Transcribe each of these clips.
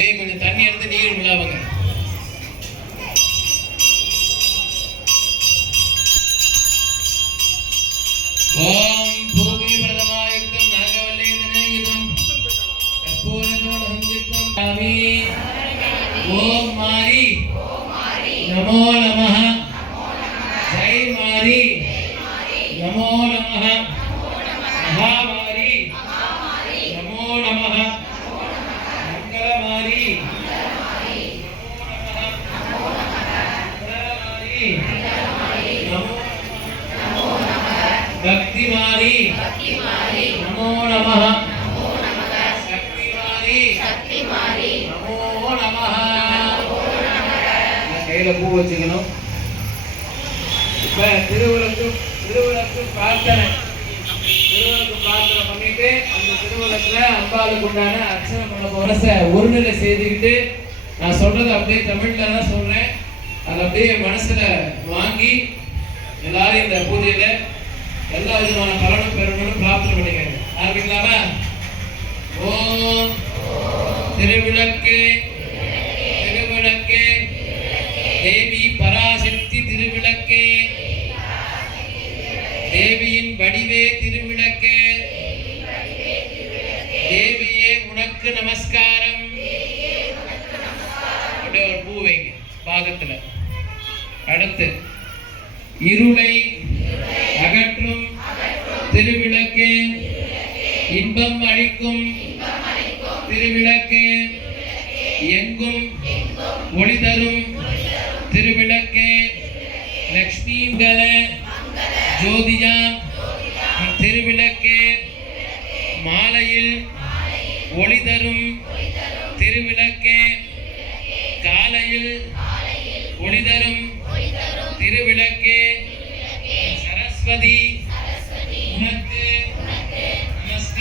அப்படியே கொஞ்சம் தண்ணி எடுத்து நீர் உள்ளாவுங்க. ஓம் பூமி பிரதமாயுக்தம் நாகவல்லேந்தனயுதம் கற்பூரகோணம் சித்தம் சாமி. ஓம் மாரி. நமோ நமः ஜெய் மாரி. நமோ நமः கையில பூ வச்சுக்கணும். இப்ப திருவிளக்கு திருவிளக்கு பிரார்த்தனை. திருவிளக்கு பிரார்த்தனை பண்ணிட்டு அந்த திருவிளக்குல அம்பாளுக்கு உண்டான அர்ச்சனை பண்ண மனச ஒருநிலை செய்துக்கிட்டு நான் சொல்றது அப்படியே தமிழ்ல தான் சொல்றேன். அதை அப்படியே மனசுல வாங்கி எல்லாரும் இந்த பூஜையில எல்லா விதமான பலனும் பெறணும்னு பிரார்த்தனை பண்ணிக்கிறேன் ஆரம்பிக்கலாமா ஓம் திருவிளக்கு திருவிளக்கு. தேவி பராசக்தி திருவிளக்கே. தேவியின் வடிவே திருவிளக்கு. தேவியே உனக்கு நமஸ்காரம். அப்படியே ஒரு பூ வைங்க பாகத்துல அடுத்து இருளை அகற்றும் திருவிளக்கே. இன்பம் அளிக்கும் திருவிளக்கு எங்கும் ஒளி தரும் திருவிளக்கு லக்ஷ்மீங்கல ஜோதியா திருவிளக்கு மாலையில் ஒளி தரும் திருவிளக்கு காலையில் ஒளி தரும் திருவிளக்கு சரஸ்வதி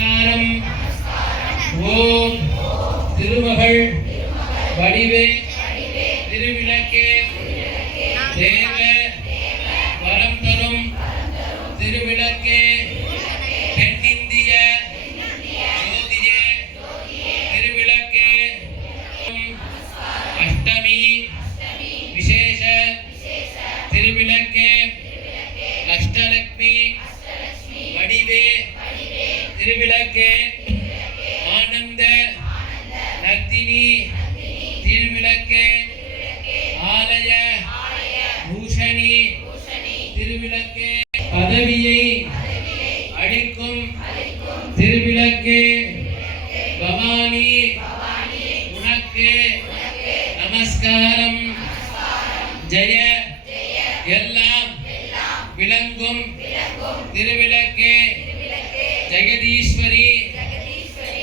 நமஸ்காரம் ஓம் திருமகள் வடிவே. திருவிளக்கே. தேவ திருவிளக்கே ஆனந்த நர்த்தினி திருவிளக்கே ஆலய பூஷணி திருவிளக்கே பதவியை அளிக்கும் திருவிளக்கே பவானி உனக்கு நமஸ்காரம் ஜெய எல்லாம் விளங்கும் திருவிளக்கே ஜெகதீஸ்வரி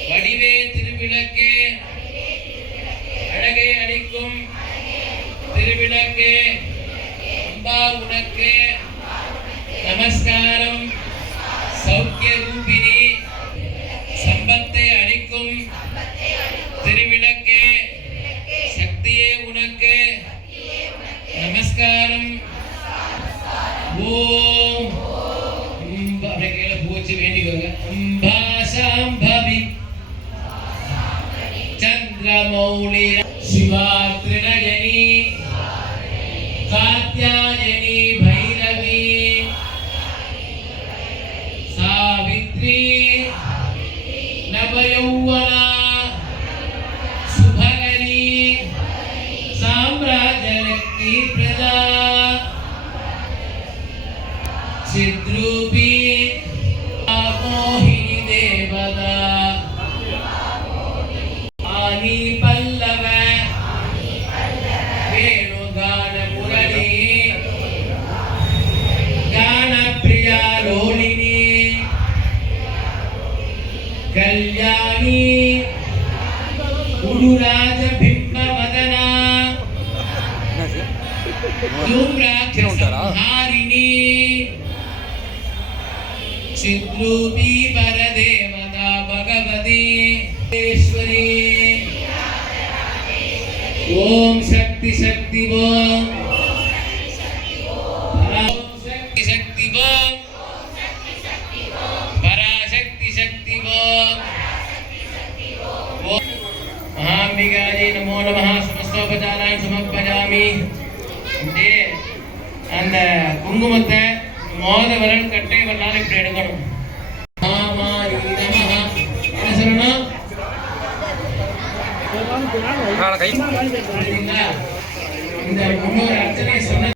வடிவே திருவிளக்கே அழகை அளிக்கும் திருவிளக்கே அம்பா உனக்கு நமஸ்காரம் சௌக்கிய ரூபிணி சம்பத்தை அளிக்கும் திருவிளக்கே சக்தியே உனக்கு நமஸ்காரம். ஓம் അവരുടെ കീഴിൽ പൂച്ച് വേണ്ടിക്കുക അംബാശാംഭവി ചന്ദ്രമൗളി ശിവാത്രിണയനി കാത്യായനി ഭൈരവി സാവിത്രി നവയൗവന സുഭഗരി സാമ്രാജ്യലക്തി தேவதா. ஆனி பல்லவ. வேணுகான முரளி. ஞானப்பிரியா ரோலினி கல்யாணி உடுராஜ பிம்பவதனா யூம்ராஜ ಸಂಹಾರಿಣಿ ಚಿದ್ರೂಪೀಪ ஓம் சக்தி சக்தி ஓம். ஓம் சக்தி சக்தி ஓம். பராசக்தி சக்தி ஓம். ஓம் நமோ நம சமஸ்தோபச்சாரான் சமர்ப்பஜாமி அந்த குங்குமத்தை மோத விரல் கட்டை வரலாறு இப்படி எடுக்கணும். இந்த முன்னோர் அர்ச்சனை சொன்ன